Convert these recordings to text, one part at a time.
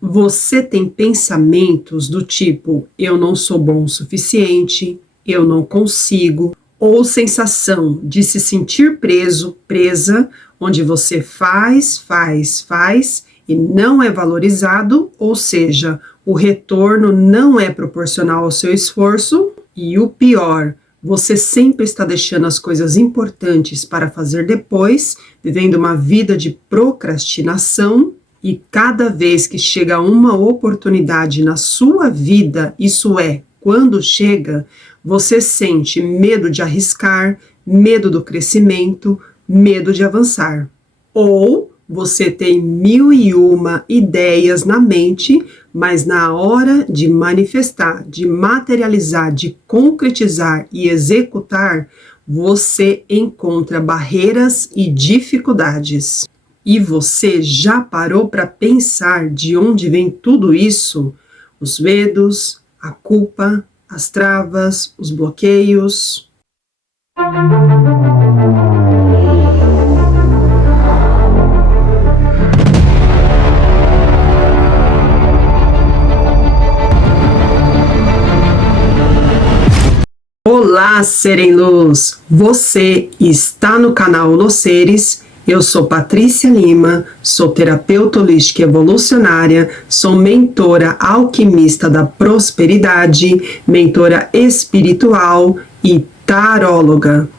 Você tem pensamentos do tipo: eu não sou bom o suficiente, eu não consigo, ou sensação de se sentir preso, presa, onde você faz e não é valorizado, ou seja, o retorno não é proporcional ao seu esforço, e o pior, você sempre está deixando as coisas importantes para fazer depois, vivendo uma vida de procrastinação. E cada vez que chega uma oportunidade na sua vida, isso é, quando chega, você sente medo de arriscar, medo do crescimento, medo de avançar. Ou você tem 1001 ideias na mente, mas na hora de manifestar, de materializar, de concretizar e executar, você encontra barreiras e dificuldades. E você já parou para pensar de onde vem tudo isso? Os medos, a culpa, as travas, os bloqueios? Olá, ser em luz! Você está no canal Los Seres. Eu sou Patrícia Lima, sou terapeuta holística evolucionária, sou mentora alquimista da prosperidade, mentora espiritual e taróloga.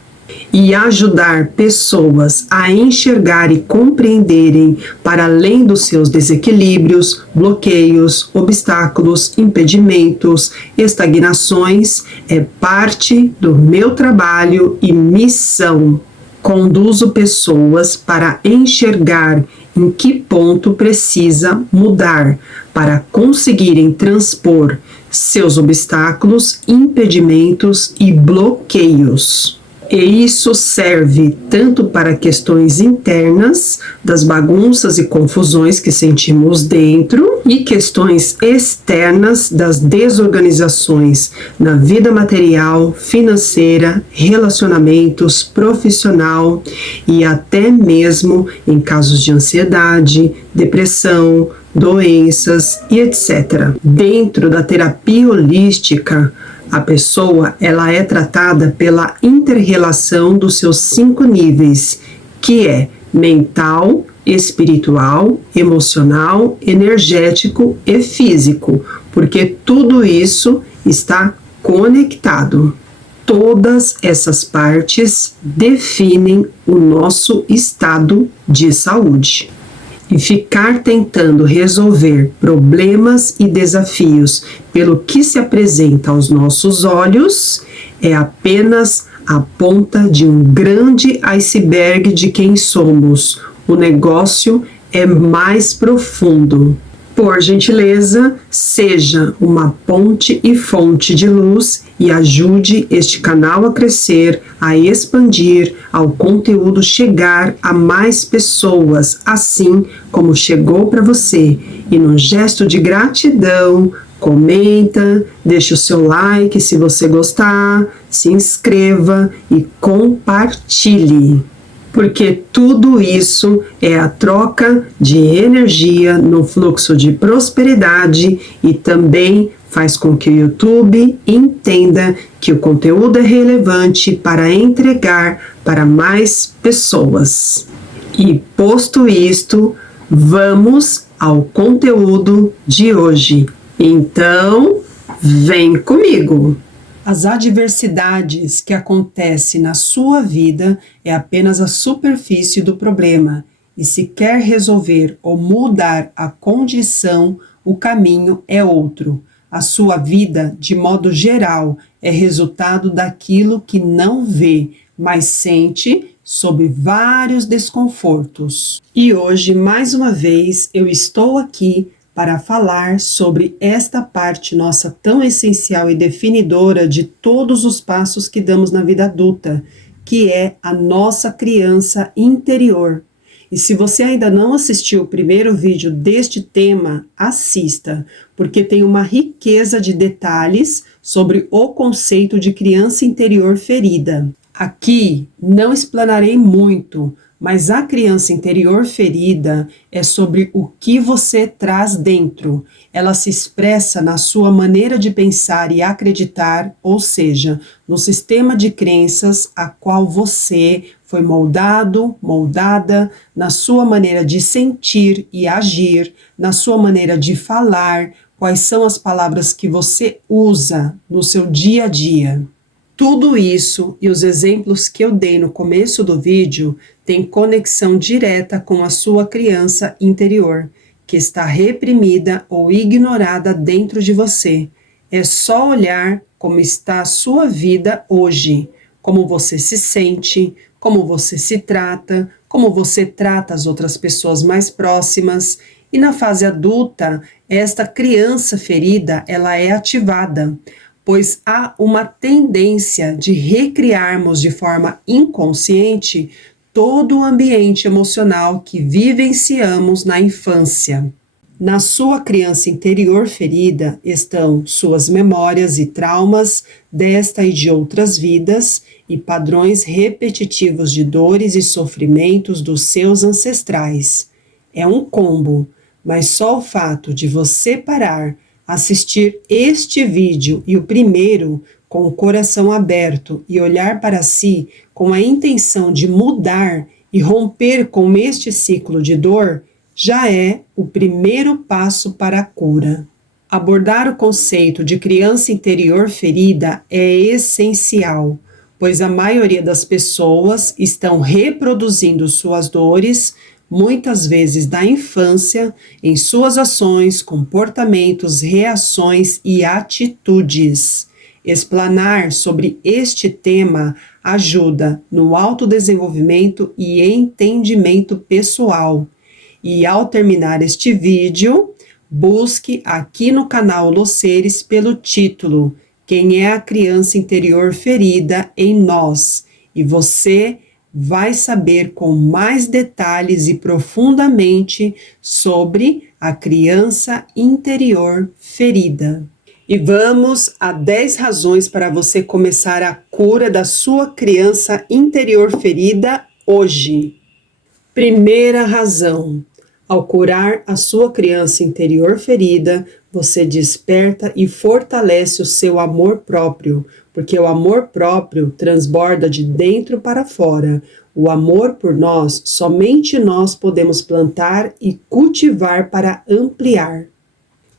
E ajudar pessoas a enxergar e compreenderem para além dos seus desequilíbrios, bloqueios, obstáculos, impedimentos, estagnações é parte do meu trabalho e missão. Conduzo pessoas para enxergar em que ponto precisa mudar para conseguirem transpor seus obstáculos, impedimentos e bloqueios. E isso serve tanto para questões internas, das bagunças e confusões que sentimos dentro, e questões externas das desorganizações na vida material, financeira, relacionamentos, profissional e até mesmo em casos de ansiedade, depressão, doenças e etc. Dentro da terapia holística, a pessoa ela é tratada pela inter-relação dos seus 5 níveis, que é mental, espiritual, emocional, energético e físico, porque tudo isso está conectado. Todas essas partes definem o nosso estado de saúde. E ficar tentando resolver problemas e desafios pelo que se apresenta aos nossos olhos é apenas a ponta de um grande iceberg de quem somos. O negócio é mais profundo. Por gentileza, seja uma ponte e fonte de luz e ajude este canal a crescer, a expandir, ao conteúdo chegar a mais pessoas, assim como chegou para você. E num gesto de gratidão, comenta, deixe o seu like se você gostar, se inscreva e compartilhe. Porque tudo isso é a troca de energia no fluxo de prosperidade e também faz com que o YouTube entenda que o conteúdo é relevante para entregar para mais pessoas. E posto isto, vamos ao conteúdo de hoje. Então, vem comigo! As adversidades que acontecem na sua vida é apenas a superfície do problema, e se quer resolver ou mudar a condição, o caminho é outro. A sua vida, de modo geral, é resultado daquilo que não vê, mas sente sob vários desconfortos. E hoje, mais uma vez, eu estou aqui para falar sobre esta parte nossa tão essencial e definidora de todos os passos que damos na vida adulta, que é a nossa criança interior. E se você ainda não assistiu o primeiro vídeo deste tema, assista, porque tem uma riqueza de detalhes sobre o conceito de criança interior ferida. Aqui não explanarei muito, Mas a criança interior ferida é sobre o que você traz dentro. Ela se expressa na sua maneira de pensar e acreditar, ou seja, no sistema de crenças a qual você foi moldado, moldada, na sua maneira de sentir e agir, na sua maneira de falar, quais são as palavras que você usa no seu dia a dia. Tudo isso e os exemplos que eu dei no começo do vídeo têm conexão direta com a sua criança interior, que está reprimida ou ignorada dentro de você. É só olhar como está a sua vida hoje, como você se sente, como você se trata, como você trata as outras pessoas mais próximas. E na fase adulta, esta criança ferida, ela é ativada, pois há uma tendência de recriarmos de forma inconsciente todo o ambiente emocional que vivenciamos na infância. Na sua criança interior ferida estão suas memórias e traumas desta e de outras vidas e padrões repetitivos de dores e sofrimentos dos seus ancestrais. É um combo, mas só o fato de você parar, assistir este vídeo e o primeiro com o coração aberto e olhar para si com a intenção de mudar e romper com este ciclo de dor, já é o primeiro passo para a cura. Abordar o conceito de criança interior ferida é essencial, pois a maioria das pessoas estão reproduzindo suas dores, muitas vezes da infância, em suas ações, comportamentos, reações e atitudes. Explanar sobre este tema ajuda no autodesenvolvimento e entendimento pessoal. E ao terminar este vídeo, busque aqui no canal Los Seres pelo título Quem é a criança interior ferida em nós? E você vai saber com mais detalhes e profundamente sobre a criança interior ferida. E vamos a 10 razões para você começar a cura da sua criança interior ferida hoje. Primeira razão: ao curar a sua criança interior ferida, você desperta e fortalece o seu amor próprio, porque o amor próprio transborda de dentro para fora. O amor por nós, somente nós podemos plantar e cultivar para ampliar.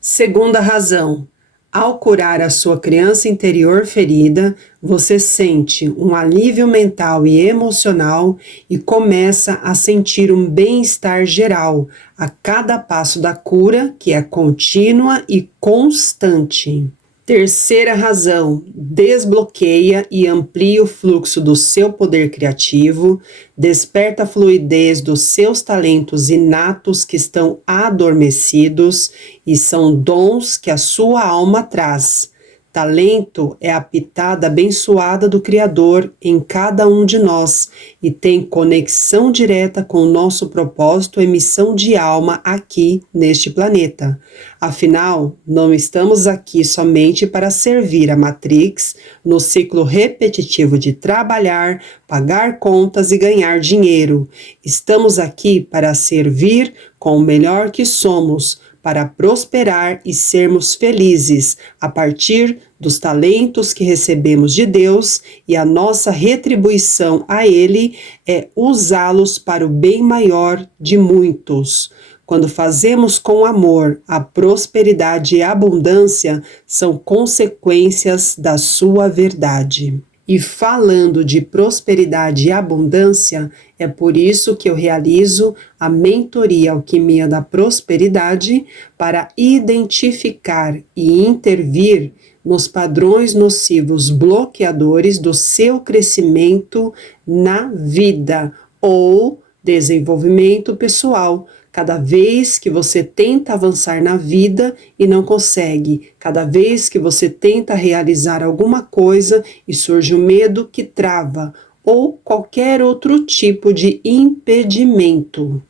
Segunda razão: ao curar a sua criança interior ferida, você sente um alívio mental e emocional e começa a sentir um bem-estar geral a cada passo da cura, que é contínua e constante. Terceira razão: desbloqueia e amplia o fluxo do seu poder criativo, desperta a fluidez dos seus talentos inatos que estão adormecidos e são dons que a sua alma traz. Talento é a pitada abençoada do Criador em cada um de nós e tem conexão direta com o nosso propósito e missão de alma aqui neste planeta. Afinal, não estamos aqui somente para servir a Matrix no ciclo repetitivo de trabalhar, pagar contas e ganhar dinheiro. Estamos aqui para servir com o melhor que somos, para prosperar e sermos felizes a partir dos talentos que recebemos de Deus, e a nossa retribuição a Ele é usá-los para o bem maior de muitos. Quando fazemos com amor, a prosperidade e a abundância são consequências da sua verdade. E falando de prosperidade e abundância, é por isso que eu realizo a mentoria Alquimia da Prosperidade para identificar e intervir nos padrões nocivos bloqueadores do seu crescimento na vida ou desenvolvimento pessoal. Cada vez que você tenta avançar na vida e não consegue, cada vez que você tenta realizar alguma coisa e surge o medo que trava, ou qualquer outro tipo de impedimento.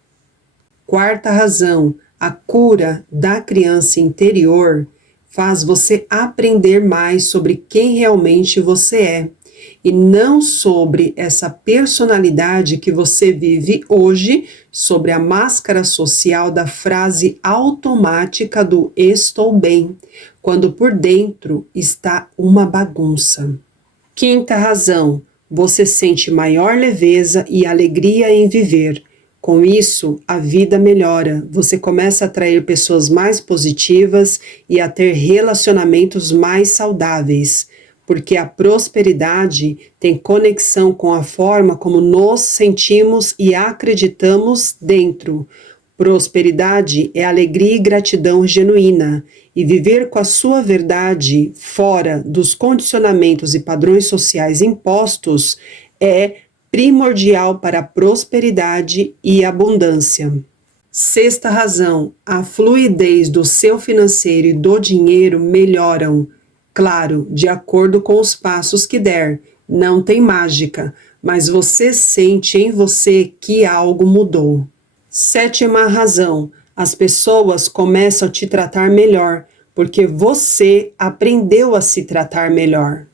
Quarta razão: a cura da criança interior faz você aprender mais sobre quem realmente você é. e não sobre essa personalidade que você vive hoje, sobre a máscara social da frase automática do estou bem, quando por dentro está uma bagunça. Quinta razão, você sente maior leveza e alegria em viver. Com isso, a vida melhora, você começa a atrair pessoas mais positivas e a ter relacionamentos mais saudáveis, porque a prosperidade tem conexão com a forma como nos sentimos e acreditamos dentro. Prosperidade é alegria e gratidão genuína, e viver com a sua verdade fora dos condicionamentos e padrões sociais impostos é primordial para a prosperidade e abundância. Sexta razão, a fluidez do seu financeiro e do dinheiro melhoram. Claro, de acordo com os passos que der, não tem mágica, mas você sente em você que algo mudou. Sétima razão, as pessoas começam a te tratar melhor, porque você aprendeu a se tratar melhor.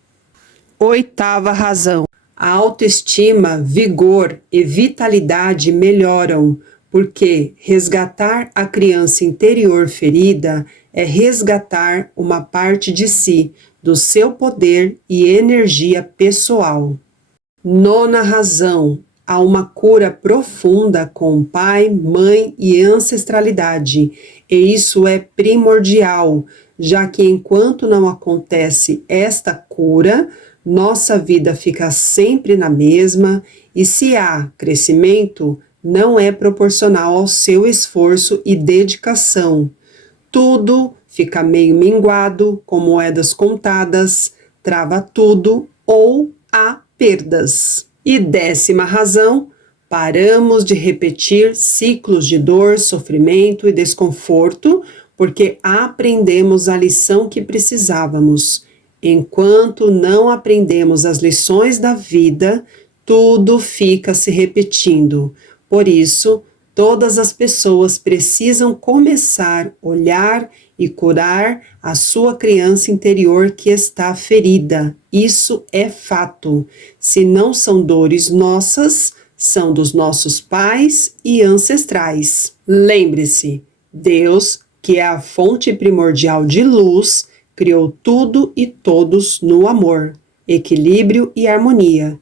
Oitava razão, a autoestima, vigor e vitalidade melhoram, porque resgatar a criança interior ferida é resgatar uma parte de si, do seu poder e energia pessoal. Nona razão, há uma cura profunda com pai, mãe e ancestralidade, e isso é primordial, já que enquanto não acontece esta cura, nossa vida fica sempre na mesma, e se há crescimento, não é proporcional ao seu esforço e dedicação. Tudo fica meio minguado, com moedas contadas, trava tudo ou há perdas. E décima razão, paramos de repetir ciclos de dor, sofrimento e desconforto, porque aprendemos a lição que precisávamos. Enquanto não aprendemos as lições da vida, tudo fica se repetindo. Por isso, todas as pessoas precisam começar a olhar e curar a sua criança interior que está ferida. Isso é fato. Se não são dores nossas, são dos nossos pais e ancestrais. Lembre-se, Deus, que é a fonte primordial de luz, criou tudo e todos no amor, equilíbrio e harmonia.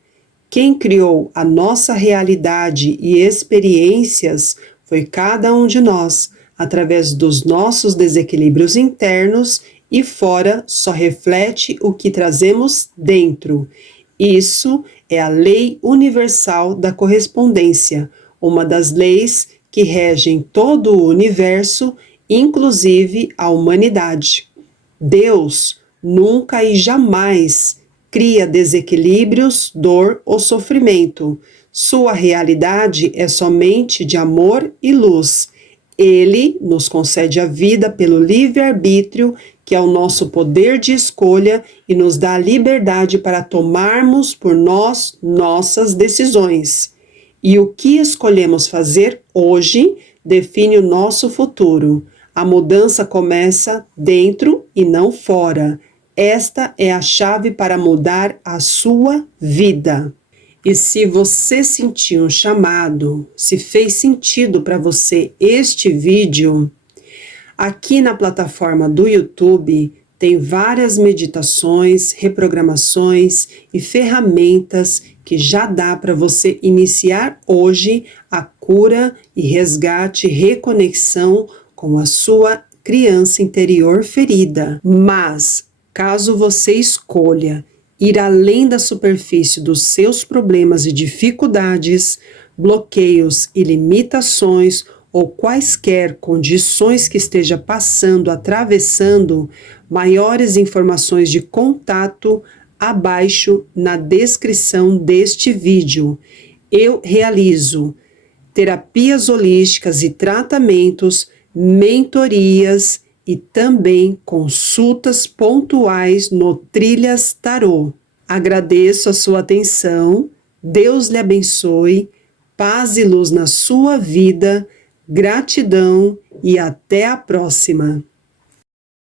Quem criou a nossa realidade e experiências foi cada um de nós, através dos nossos desequilíbrios internos, e fora só reflete o que trazemos dentro. Isso é a lei universal da correspondência, uma das leis que regem todo o universo, inclusive a humanidade. Deus nunca e jamais cria desequilíbrios, dor ou sofrimento. Sua realidade é somente de amor e luz. Ele nos concede a vida pelo livre-arbítrio, que é o nosso poder de escolha, e nos dá a liberdade para tomarmos por nós nossas decisões. E o que escolhemos fazer hoje define o nosso futuro. A mudança começa dentro e não fora. Esta é a chave para mudar a sua vida. E se você sentiu um chamado, se fez sentido para você este vídeo, aqui na plataforma do YouTube tem várias meditações, reprogramações e ferramentas que já dá para você iniciar hoje a cura e resgate, reconexão com a sua criança interior ferida. Mas, caso você escolha ir além da superfície dos seus problemas e dificuldades, bloqueios e limitações ou quaisquer condições que esteja passando, atravessando, maiores informações de contato abaixo na descrição deste vídeo. Eu realizo terapias holísticas e tratamentos, mentorias e também consultas pontuais no Trilhas Tarô. Agradeço a sua atenção, Deus lhe abençoe, paz e luz na sua vida, gratidão e até a próxima.